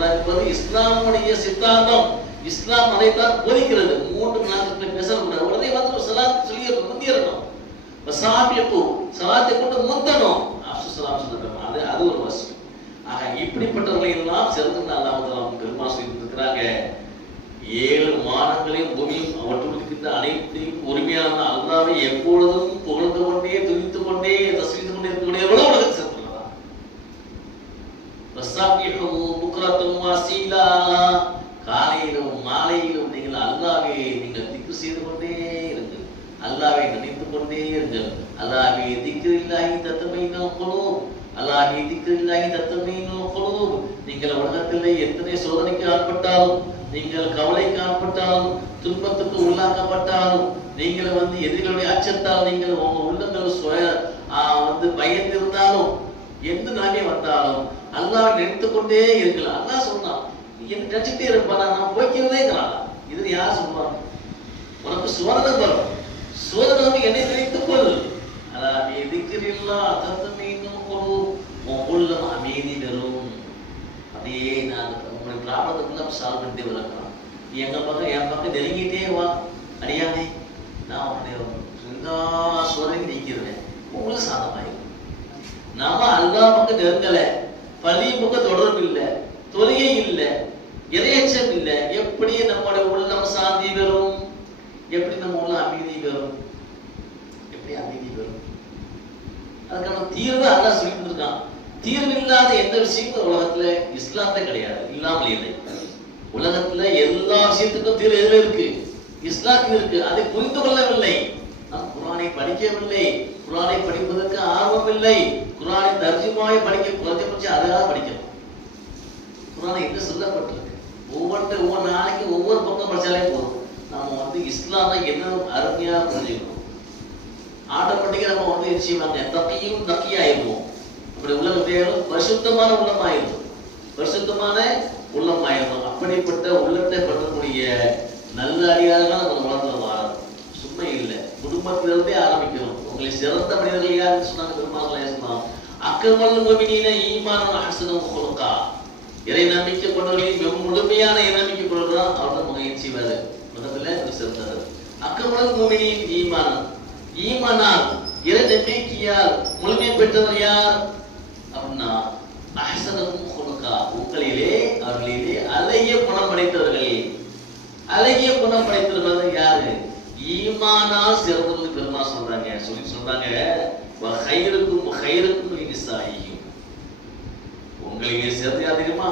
பேசக்கூடாது என்பது இஸ்லாமுடைய சித்தாந்தம். இஸ்லாம் அதைத்தான் போதிக்கிறது. 3-4 பேசக்கூடாது. உடனே வந்து சலாத் சொல்லி முந்திரணும். வசாபியத்து சலாத்தை கொண்டு முந்தணும். அப்சுசலாம் சொல்றாங்க. அது ஒரு வசனம். ஆக இப்படிப்பட்டவர்களை எல்லாம் சிறந்த அல்லாஹ் பெருமா சொல்லி இருக்கிறாங்க. 7 வானங்களையும் பூமியும் அவற்றுள் இருக்கின்ற அனைத்தையும் உரிமையான அல்லாஹ்வை எப்பொழுதும் புகழ்ந்து கொண்டே துதித்து கொண்டே தஸ்பீஹ் கொண்டே இருக்கக்கூடிய உலகத்தில் சிறந்தவர்களா. வஸாபிஹு புக்ரத்தும் வஸீலா, காலையிலும் மாலையிலும் நீங்கள் அல்லாஹ்வை நீங்கள் திக்ர் செய்து கொண்டே இருங்கள். அல்லாஹ்வை நினைத்துக் கொண்டே இருங்கள். அல்லாஹ்வை திக்ரில்லாஹி தத்மைனுல் குலூப், அல்லாஹ்வை திக்ரில்லாஹி தத்மைனுல் குலூப். நீங்கள் உலகத்திலே எத்தனை சோதனைக்கு ஆட்பட்டாலும், நீங்கள் கவலைக்கு ஆட்பட்டாலும், துன்பத்துக்கு உள்ளாக்கப்பட்டாலும், நீங்கள் வந்து எதிரிகளுடைய அச்சத்தால் நீங்கள் உங்க உள்ளங்கள் பயந்திருந்தாலும், எந்த நிலைமை வந்தாலும் அல்லாஹ் நினைத்துக் கொண்டே இருக்கலாம். அல்லாஹ் சொன்னான், என்ன நினைச்சுட்டே இருப்பானா, நான் போய்க்கிறதே இருக்கிறான். இது யார் சொல்லுவாங்க? உனக்கு சோதனை வரும், சோதனை என்னை நினைத்துக் கொள். அல்லாஹ் திக்ரில்லா தத்மைனுல் குலூப், உன் உள்ளம் அமைதி பெறும். அப்படியே நான் உங்களுடைய பிராபலத்துக்குள்ள சால்வ் பண்ணிட்டே வரலாம். எங்க பக்கம் என் பக்கம் நெருங்கிட்டே வா அடியானே, நான் உன்னுடைய எல்லா சோதனையும் நீக்கிறேன், உங்களுக்கு சாதமாயிடும். நாம அல்லாஹ் பக்கம் நெருங்கல, பள்ளி பக்கம் தொடர்பு இல்லை, தொழுகை இல்லை, இறையச்சம் இல்லை, எப்படி நம்முடைய உள்ளம் சாந்தி பெறும்? எப்படி நம்ம உள்ள அமைதி பெறும்? எப்படி அமைதி பெறும்? அதுக்கான தீர்வு அல்லாஹ் சொல்லி கொடுத்துருக்கான். தீர்வு இல்லாத எந்த விஷயமும் உலகத்துல இஸ்லாம்ல கிடையாது, இல்லாமல் இல்லை. உலகத்துல எல்லா விஷயத்துக்கும் தீர்வு எதுல இருக்கு? இஸ்லாத்தில் இருக்கு. அதை புரிந்து கொள்ளவில்லை. நாம் குர்ஆனை படிக்கவில்லை, குர்ஆனை படிப்பதற்கு ஆர்வம் இல்லை, குர்ஆனை தர்ஜுமாவை படிக்க குறைஞ்சபட்சம் அழகா படிக்கணும். குர்ஆனை என்ன சொல்லப்பட்டிருக்கு ஒவ்வொரு நாளைக்கு ஒவ்வொரு பக்கம் படிச்சாலே போதும். நம்ம வந்து இஸ்லாமை என்ன அருமையா புரிஞ்சுக்கணும். ஆட்டோமேட்டிக்கா நம்ம வந்து நிச்சயமாங்க தக்கியும் தக்கியாயிருவோம். அப்படி உள்ளம் பரிசுத்தமான உள்ளமாயிருக்கும், பரிசுத்தமான உள்ளமாயிருக்கும். அப்படிப்பட்ட உள்ளத்தை பற்றக்கூடிய நல்ல அடியார்களாக நம்ம உலகத்தில் வாழணும். சும்மா இல்லை, குடும்பத்திலிருந்தே ஆரம்பிக்கணும். உங்களை சிறந்த மனிதர்கள் யாருன்னு சொன்னாங்க பெருமாள். அக்மல் முஃமினீன ஈமானன் அஹ்ஸனுஹு குலுகா, இறை நம்பிக்கை கொண்டவர்களின் முழுமையான இறை நம்பிக்கை கொண்டவர்தான் அவர்கள் முயற்சி வேறு உலகத்துல சிறந்தது. அக்மல் முஃமினீன் ஈமானன், ஈமானால் இறை நம்பிக்கையால் முழுமை பெற்றவர் யார் அப்படின்னா அஹ்ஸனுஹு குலுகா, உங்களிலே அவர்களிலே அழகிய குணம் படைத்தவர்கள். அழகிய குணம் படைத்தவர்கள் யாரு? ஈமானால் சிறந்தவர்கள் பெருமா சொல்றாங்க. சொல்றாங்க வஹைருக்கும் ஹைருக்கும் லினிசாயிஹிம், உங்களிலே சிறந்த யார் தெரியுமா?